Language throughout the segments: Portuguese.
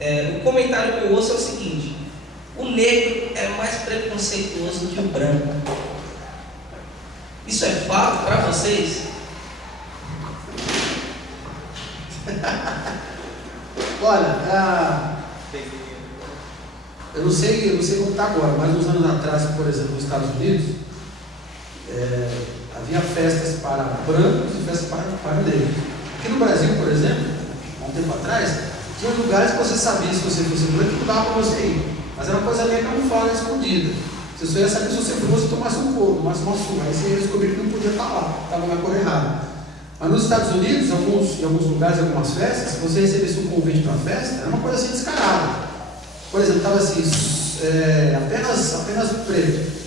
O comentário que eu ouço é o seguinte: o negro é mais preconceituoso do que o branco. Isso é fato para vocês? Olha, eu não sei como está agora, mas uns anos atrás, por exemplo, nos Estados Unidos, havia festas para brancos e festas para negros. Aqui no Brasil, por exemplo, há um tempo atrás, tinha lugares que você sabia, se você fosse branco, que não dava para você ir, mas era uma coisa meio camuflada, escondida. Você só ia saber se você fosse tomasse um couro, tomasse uma surra, aí você ia descobrir que não podia estar lá, estava na cor errada. Mas nos Estados Unidos, em alguns lugares, em algumas festas, se você recebesse um convite para a festa, era uma coisa assim descarada. Por exemplo, estava assim, apenas preto.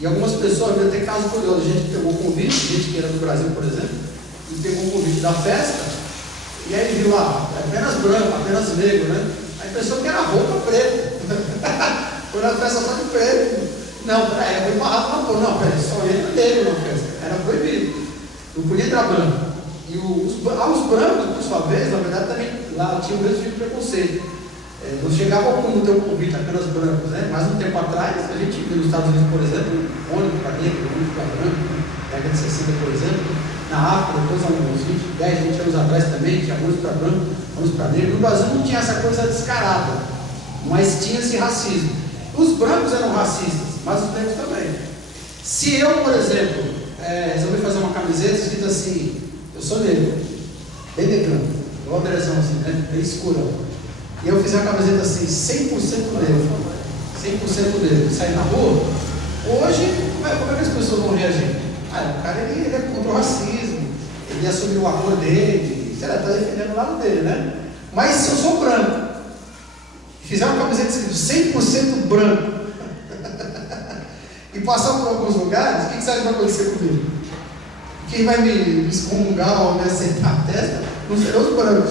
E algumas pessoas, havia até caso curioso, gente que pegou o convite, gente que era do Brasil, por exemplo, e pegou o convite da festa, e aí viu lá, apenas branco, apenas negro, né? Aí pensou que era roupa preta. Foi na festa só de preto. Não, peraí, foi barrado na cor. Não, peraí, só entra negro na festa. Era proibido. Não podia entrar branco. E os brancos, por sua vez, na verdade, também lá tinha o mesmo tipo de preconceito. Não chegava ao ponto de ter um convite apenas brancos, né? Mas um tempo atrás, a gente viu nos Estados Unidos, por exemplo, ônibus para negro, ônibus para branco, na década de 60, por exemplo. Na África, depois, há uns 10, 20 anos atrás também, tinha ônibus para branco, ônibus para negro. No Brasil não tinha essa coisa descarada, mas tinha esse racismo. Os brancos eram racistas, mas os negros também. Se eu, por exemplo, resolvi fazer uma camiseta escrita assim: eu sou negro, bem negrão, igual a direção assim, né? Bem escurão. E eu fizer uma camiseta assim, 100% negro, 100% negro, sair na rua, hoje, como é que as pessoas vão reagir? O cara ele é contra o racismo, ele assumiu a cor dele, sei lá, está defendendo o lado dele, né? Mas se eu sou branco, fizer uma camiseta escrito 100% branco, e passar por alguns lugares, o que você acha que vai acontecer comigo? Quem vai me excomungar ou me aceitar a testa não serão os brancos.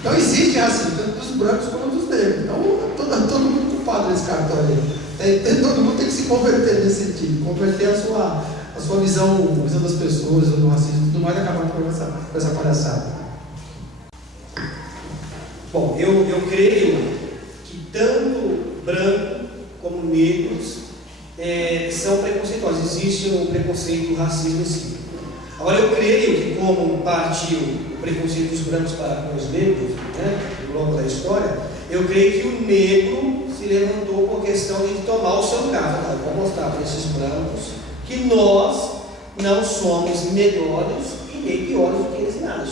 Então existe racismo, tanto dos brancos como dos negros. Então todo mundo culpado nesse cartório. Todo mundo tem que se converter nesse sentido, converter a sua visão das pessoas, do racismo e tudo mais, e acabar com essa palhaçada. Bom, eu creio que tanto branco como negros são preconceituosos. Existe um preconceito, o racismo em si. Agora, eu creio que, como partiu o preconceito dos brancos para com os negros, né, ao longo da história, eu creio que o negro se levantou com a questão de tomar o seu lugar. Eu vou mostrar para esses brancos que nós não somos melhores e nem piores do que eles nada.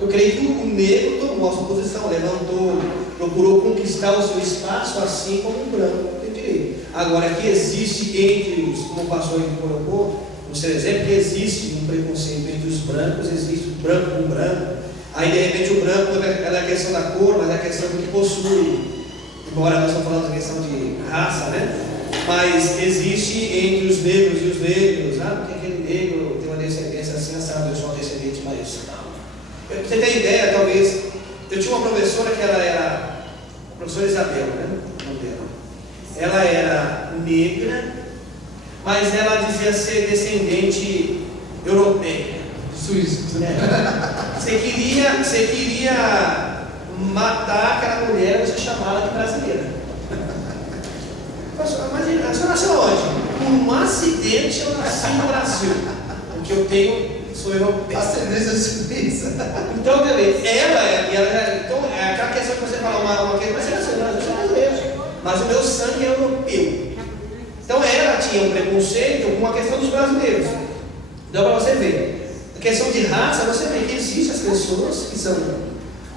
Eu creio que o negro tomou a sua posição, levantou, procurou conquistar o seu espaço, assim como o branco tem direito. Agora, que existe entre os, como o pastor colocou, no seu exemplo, que existe um preconceito entre os brancos, existe o branco com o branco. Aí, de repente, o branco não é a questão da cor, mas é a questão do que possui. Embora nós estamos falando da questão de raça, né? Mas existe entre os negros e os negros, porque aquele negro tem uma descendência assim, sabe? Eu sou uma descendente mais. Pra você ter ideia, talvez. Eu tinha uma professora que ela era. A professora Isabel, né? O nome dela. Ela era negra, mas ela dizia ser descendente europeia. Suíço. Você queria matar aquela mulher, você chamava de brasileira. Imagina, a senhora nasceu onde? Por um acidente eu nasci no Brasil. Porque eu sou europeu. Ascendência suíça. Então, beleza. Então, é aquela questão que você fala, uma questão, mas você nasceu no Brasil, eu sou brasileiro. Mas o meu sangue é europeu. Então, ela tinha um preconceito com a questão dos brasileiros. Dá para você ver. A questão de raça, você vê que existem as pessoas que são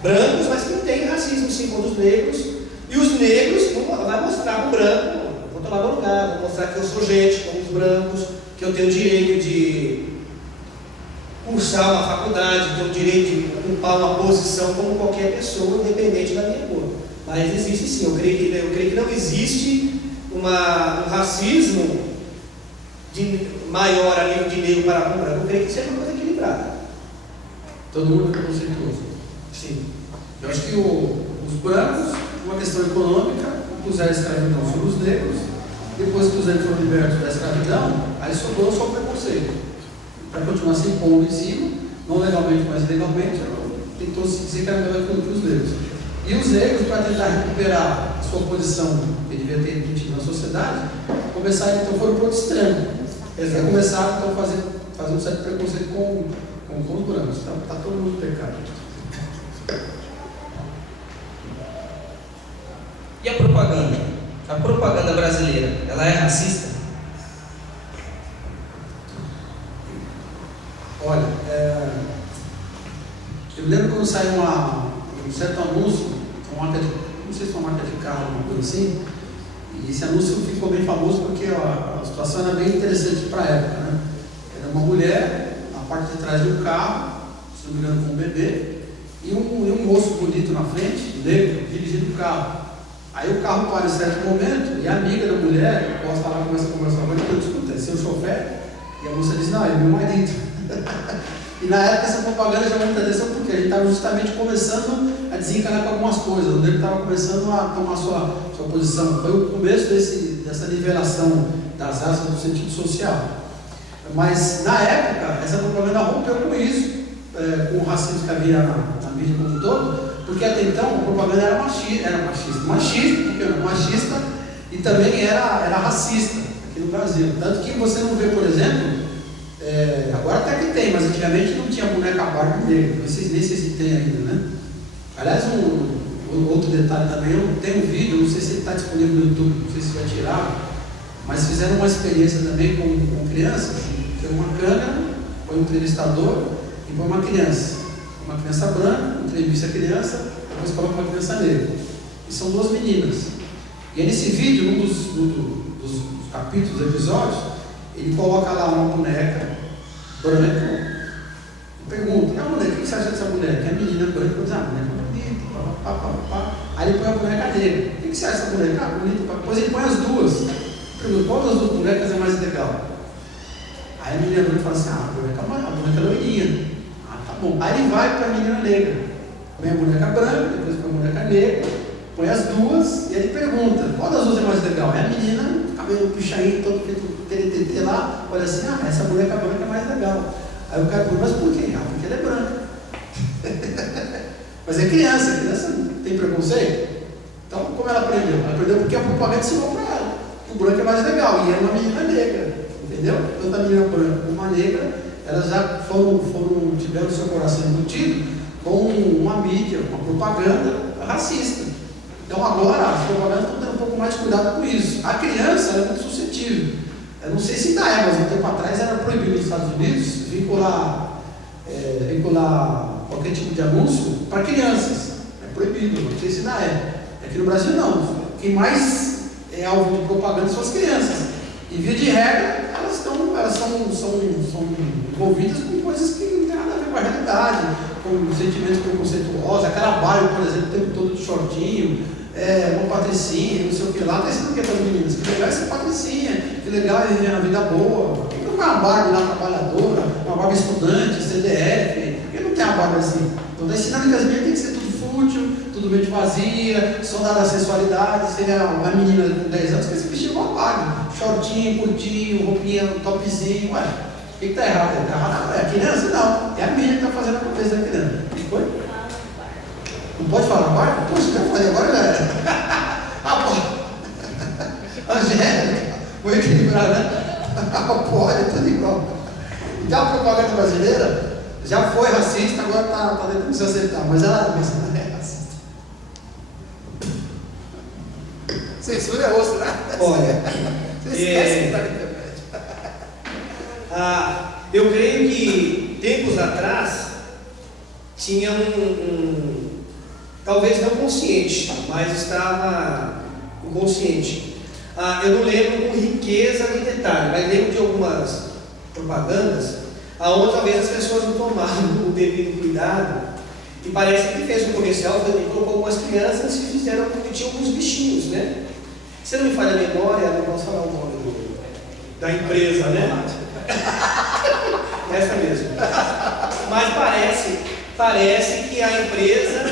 brancos, mas que têm racismo, sim, com os negros. E os negros vão mostrar para o branco, vou tomar meu lugar, vou mostrar que eu sou gente, como os brancos, que eu tenho o direito de cursar uma faculdade, tenho o direito de ocupar uma posição como qualquer pessoa, independente da minha cor. Mas existe sim, eu creio que não existe um racismo maior a nível de negro para com branco. Eu creio que seja uma coisa equilibrada. Todo mundo é preconceituoso. Sim. Eu acho que os brancos, uma questão econômica, puseram a escravidão sobre os negros. Depois que os negros foram libertos da escravidão, aí sobrou só o preconceito. Para continuar se impondo em cima, não legalmente, mas legalmente, tentou se dizer que era melhor que os negros. E os negros, para tentar recuperar a sua posição que devia ter tido na sociedade, começaram, então, foram para outro extremo. Eles começaram, então, a fazer um certo preconceito com os brancos. Então, está todo mundo pecado. E a propaganda? A propaganda brasileira, ela é racista? Olha, eu lembro quando saiu um certo anúncio, não sei se foi uma marca de carro, alguma coisa assim, e esse anúncio ficou bem famoso porque a situação era bem interessante para a época, né? Era uma mulher na parte de trás de um carro, se não me engano com um bebê, e um moço bonito na frente, negro, dirigindo o carro. Aí o carro para em certo momento e a amiga da mulher posta lá, começa a conversar com ele, e escuta, é seu chofer? E a moça diz, não, é meu marido. E na época essa propaganda chamou muita atenção porque a gente estava justamente começando a desencanar com algumas coisas, o negro estava começando a tomar sua posição. Foi o começo dessa nivelação das raças no sentido social. Mas na época essa propaganda rompeu com isso, com o racismo que havia na mídia como um todo, porque até então a propaganda era machista, porque era machista e também era racista aqui no Brasil. Tanto que você não vê, por exemplo, agora até que tem, mas antigamente não tinha boneca Barbie negra, nem sei se tem ainda, né? Aliás, outro detalhe também, eu tenho um vídeo, não sei se ele está disponível no YouTube, não sei se vai tirar, mas fizeram uma experiência também com crianças, tem uma câmera, põe um entrevistador e põe uma criança branca, entrevista a criança, depois coloca uma criança negra. E são duas meninas. E aí nesse vídeo, num dos capítulos, dos episódios, ele coloca lá uma boneca branca e pergunta, e a boneca, o que você acha dessa boneca? E a menina branca diz, a boneca bonita, pá. Aí ele põe a boneca negra. O que você acha dessa boneca? Bonita, depois ele põe as duas. Pergunta, qual das duas bonecas é mais legal? Aí a menina branca fala assim, a boneca loirinha. Tá bom. Aí ele vai para a menina negra. Põe a boneca branca, depois põe a boneca negra, põe as duas, e ele pergunta, qual das duas é mais legal? Aí a menina, cabelo puxadinho, todo TT lá, olha assim, essa boneca branca é mais legal. Aí o cara pergunta, mas por quê? Porque ela é branca. Mas é criança tem preconceito? Então, como ela aprendeu? Ela aprendeu porque a propaganda ensinou para ela. O branco é mais legal, e é uma menina negra, entendeu? Tanto a menina branca como a negra, elas já tiveram seu coração embutido com uma mídia, uma propaganda racista. Então agora as propagandas estão tendo um pouco mais de cuidado com isso. A criança é muito suscetível. Eu não sei se ainda é, mas um tempo atrás era proibido nos Estados Unidos vincular qualquer tipo de anúncio para crianças. É proibido, não sei se ainda é. Aqui no Brasil não. Quem mais é alvo de propaganda são as crianças. E via de regra, elas são envolvidas com coisas que não tem nada a ver com a realidade, com sentimentos preconceituosos, aquela Barbie, por exemplo, o tempo todo de shortinho, uma patricinha, não sei o que lá, está ensinando o que para as meninas? Que legal é ser patricinha, que legal é viver na vida boa. Por que não é uma Barbie lá trabalhadora, uma Barbie estudante, CDF? Por que não tem uma Barbie assim? Então está ensinando que as meninas tem que ser tudo fútil, tudo mente vazia, só dar a sensualidade, seria uma menina com 10 anos que se vestir igual a Barbie, shortinho, curtinho, roupinha, topzinho, ué. O que está errado? Está errado? É a criança? Não. É a menina que está fazendo a cabeça da criança. O que foi? Não pode falar Barbie? Poxa, eu falei agora já era. Angélica, vou equilibrar, né? Pode, tudo igual. Então a propaganda brasileira já foi racista, agora está tentando se acertar, mas ela é racista. Censura é osso, né? Olha, você esquece que está na internet. Eu creio que tempos atrás tinha talvez não consciente, mas estava inconsciente. Eu não lembro com riqueza de detalhe, mas lembro de algumas propagandas aonde talvez as pessoas não tomaram o devido cuidado, e parece que fez um comercial e colocou algumas crianças e tinham alguns bichinhos, né? Se não me falha a memória, eu não posso falar o nome da empresa, né? Essa mesmo. Mas parece que a empresa,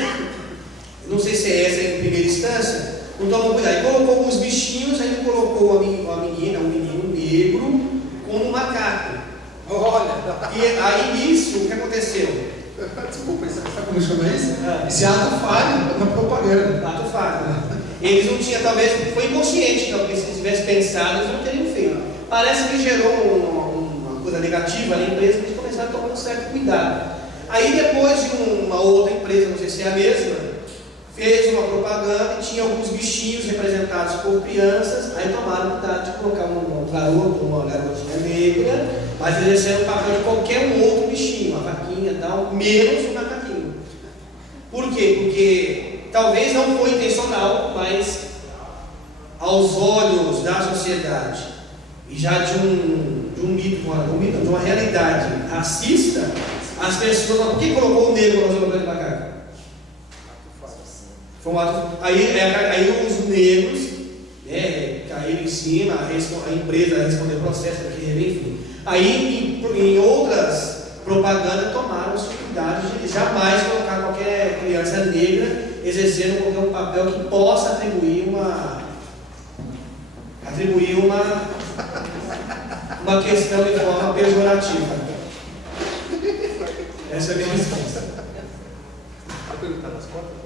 não sei se é essa em primeira instância, não tomou cuidado. Ele colocou alguns bichinhos, aí ele colocou a menina, um menino negro, como um macaco. Olha! E aí nisso, o que aconteceu? Desculpa, sabe como chama isso? Esse ato falho na propaganda. Ato falho. Eles não tinham, talvez, foi inconsciente, porque se tivesse pensado, eles não teriam feito. Parece que gerou uma coisa negativa na empresa, que eles começaram a tomar um certo cuidado. Aí depois de uma outra empresa, não sei se é a mesma, fez uma propaganda e tinha alguns bichinhos representados por crianças, aí tomaram cuidado de colocar um garoto, uma garotinha negra, mas exercendo o papel de qualquer um outro bichinho, uma vaquinha e tal, menos um macaquinho. Por quê? Porque talvez não foi intencional, mas aos olhos da sociedade e já de um mito, de uma realidade racista, as pessoas, mas por que colocou o negro no papel de macaco? Foi um ato, aí os negros caíram em cima, a empresa respondeu o processo para que enfim. Aí em outras propagandas tomaram o cuidado de jamais colocar qualquer criança negra exercendo qualquer papel que possa atribuir uma questão de forma pejorativa. Essa é a minha resposta. Vai perguntar nas cotas?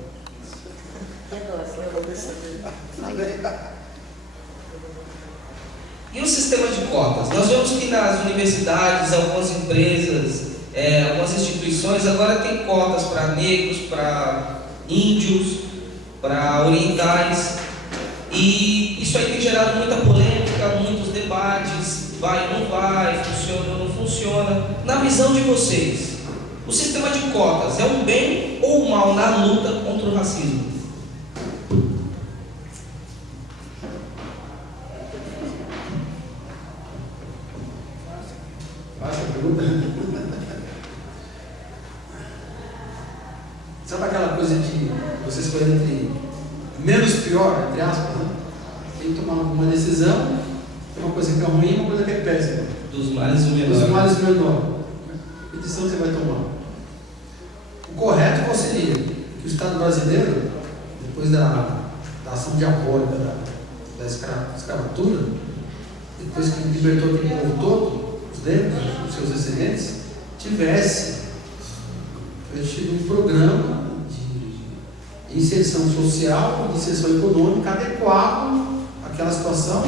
E o sistema de cotas? Nós vemos que nas universidades, algumas empresas, algumas instituições agora tem cotas para negros, para índios, para orientais, e isso aí tem gerado muita polêmica, muitos debates, vai ou não vai, funciona ou não funciona. Na visão de vocês, o sistema de cotas é um bem ou um mal na luta contra o racismo? Sabe aquela coisa de você escolher entre menos pior, entre aspas, né? Tem que tomar uma decisão, tem uma coisa que é ruim e uma coisa que é péssima. Dos males o menor. Dos males o menor. Que decisão você vai tomar? O correto qual seria? Que o Estado brasileiro, depois da ação diabólica da escravatura, depois que libertou aquele povo todo, os negros, os seus descendentes, tivesse tido um programa de inserção social, de inserção econômica adequado àquela situação,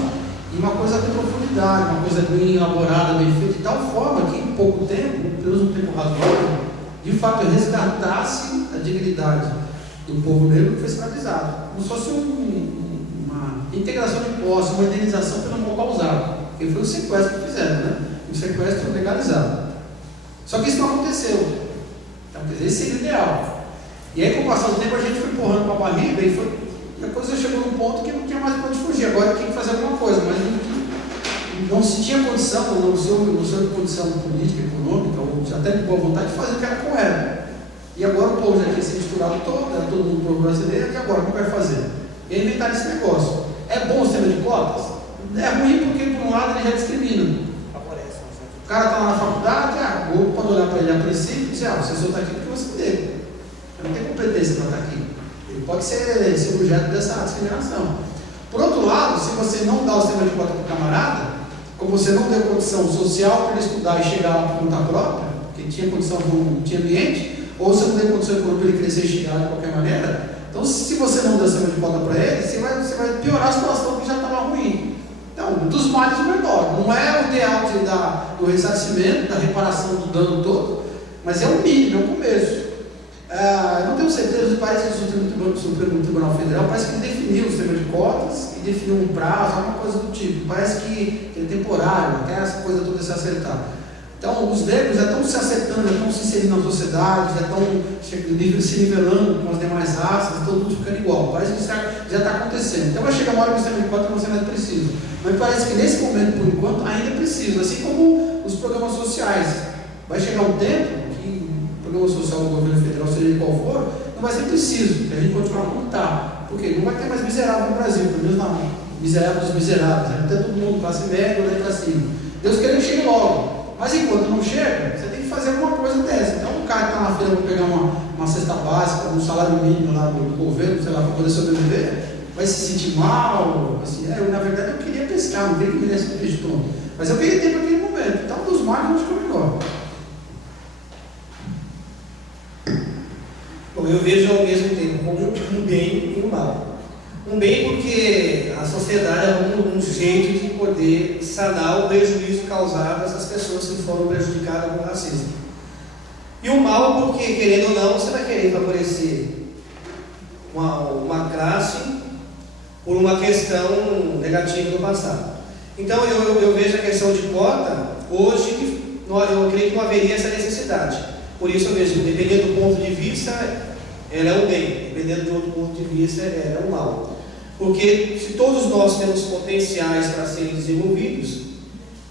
e uma coisa com profundidade, uma coisa bem elaborada, bem feita, de tal forma que em pouco tempo, pelo menos um tempo razoável, de fato resgatasse a dignidade do povo negro que foi escravizado, como se fosse uma integração de posse, uma indenização pelo mal causado, porque foi o sequestro que fizeram, né? Um sequestro legalizado. Só que isso não aconteceu. Então, quer dizer, esse seria o ideal. E aí, com o passar do tempo, a gente foi empurrando para a barriga e a coisa chegou num ponto que não tinha mais para onde fugir. Agora tinha que fazer alguma coisa, mas não se tinha condição, não se houve condição política, econômica, ou até de boa vontade, de fazer o que era correto. E agora o povo já tinha se misturado todo, era todo mundo povo brasileiro, e agora o que vai fazer? E inventar esse negócio. É bom o sistema de cotas? É ruim porque, por um lado, ele já discrimina. O cara está lá na faculdade, o outro pode olhar para ele a princípio e dizer, você só está aqui porque você deu. Ele não tem competência para estar aqui. Ele pode ser objeto dessa discriminação. Por outro lado, se você não dá o sistema de cota para o camarada, como você não deu condição social para ele estudar e chegar lá por conta própria, porque tinha condição, não tinha ambiente, ou você não deu condição econômica para ele crescer e chegar de qualquer maneira, então se você não der o sistema de cota para ele, você vai piorar a situação que já estava ruim. Então, dos males o menor. Não é o ideal do ressarcimento, da reparação do dano todo, mas é o mínimo, é o começo. Eu não tenho certeza, parece que o Supremo Tribunal Federal parece que definiu o sistema de cotas e definiu um prazo, alguma coisa do tipo. Parece que é temporário, até essa coisa toda se acertar. Então, os negros já estão se acertando, já estão se inserindo na sociedade, já estão se nivelando com as demais raças, todo mundo ficando igual. Parece que isso já está acontecendo. Então, vai chegar uma hora que o sistema de cotas não vai ser mais preciso. Mas parece que nesse momento, por enquanto, ainda é preciso, assim como os programas sociais. Vai chegar um tempo que o programa social do governo federal, seja ele qual for, não vai ser preciso, que a gente continuar como está. Porque não vai ter mais miserável no Brasil, pelo menos não. Miserável dos miseráveis, vai ter todo mundo, classe média, ou para cima. Deus querendo que chegue logo. Mas enquanto não chega, você tem que fazer alguma coisa dessa. Então, o cara que está na feira para pegar uma cesta básica, um salário mínimo lá do governo, sei lá, para poder sobreviver, vai se sentir mal, assim, na verdade eu queria pescar, não queria que me desse um peixe todo, mas eu queria ter para aquele momento. Então, dos males, eu acho que é o melhor. eu vejo ao mesmo tempo como um bem e um mal. Um bem porque a sociedade arruma um jeito de poder sanar o prejuízo causado a essas pessoas que foram prejudicadas com o racismo. E o mal porque, querendo ou não, você vai querer favorecer uma classe por uma questão negativa do passado. Então eu vejo a questão de cota hoje, eu creio que não haveria essa necessidade. Por isso eu vejo, dependendo do ponto de vista, ela é um bem, dependendo de outro ponto de vista, ela é um mal. Porque se todos nós temos potenciais para serem desenvolvidos,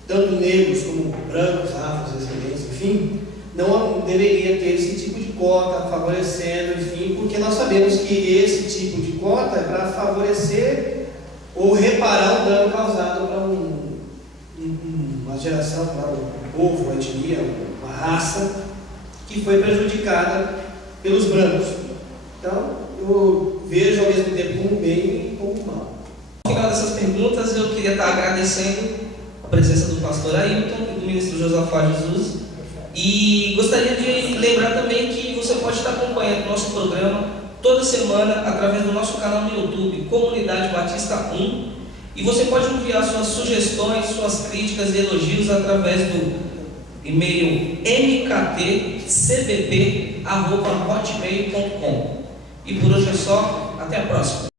tanto negros como brancos, afrodescendentes, enfim, não deveria ter esse tipo de cota favorecendo, enfim, porque nós sabemos que esse tipo de cota é para favorecer ou reparar o dano causado para uma geração, para um povo, uma etnia, uma raça que foi prejudicada pelos brancos. Então, eu vejo ao mesmo tempo um bem e um mal. No final dessas perguntas, eu queria estar agradecendo a presença do pastor Ailton e do ministro Josafá Jesus. E gostaria de lembrar também que você pode estar acompanhando o nosso programa toda semana através do nosso canal no YouTube, Comunidade Batista 1. E você pode enviar suas sugestões, suas críticas e elogios através do e-mail mktcbb@hotmail.com. E por hoje é só, até a próxima.